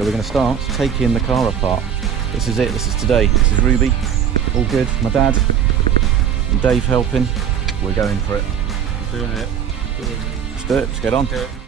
So we're going to start taking the car apart. This is it, this is today. This is Ruby, all good. My dad and Dave helping. We're going for it. Doing it. Let's do it, let's get on. Do it.